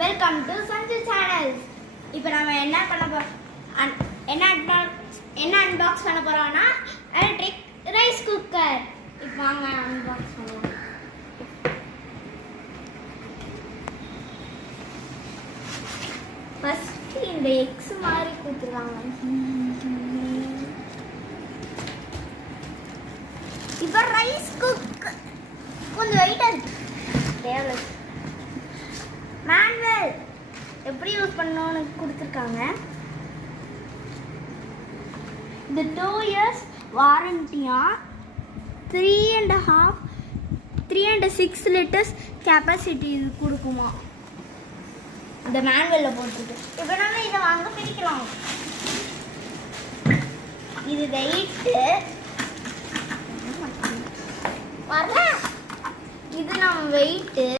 Welcome to Sanju channel. இப்போ நம்ம என்ன அன்பாக்ஸ் பண்ண போறோம்னா எலக்ட்ரிக் ரைஸ் குக்கர். இப்போ வாங்க அன்பாக்ஸ் பண்ணலாம். ஃபர்ஸ்ட் இந்த எக்ஸ் மாதிரி கொடுத்துருக்காங்க. இப்போ ரைஸ் குக்கர் கொஞ்சம் வெயிட்டா இருக்கு. டேபிள் மேனுவல் எப்படி யூஸ் பண்ணணும்னு கொடுத்துருக்காங்க. இந்த 2 years வாரண்டியா 3.6 liters கெப்பாசிட்டி இது கொடுக்குமா. இந்த மேனுவலில் போட்டிருக்கு. இப்போ நம்ம இதை வாங்க பிரிக்கலாம். இது வெயிட்டு வரல. இது நம்ம வெயிட்டு